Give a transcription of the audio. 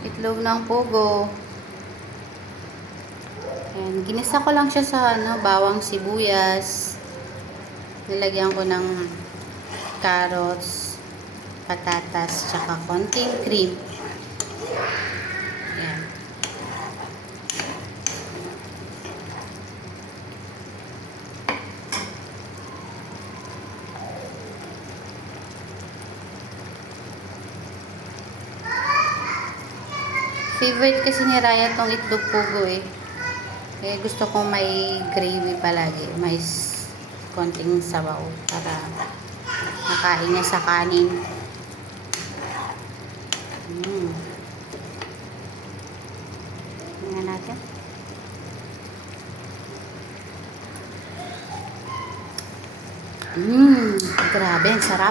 Itlog ng pugo. Ayan, ginisa ko lang siya sa bawang sibuyas. Nilagyan ko ng carrots, patatas, tsaka konting cream. Ayan. Favorite kasi ni Ryan tong itlog pugo eh. Kaya gusto kong may gravy palagi. May konting sabaw para makain niya sa kanin. Tingnan natin. Grabe, ang sarap.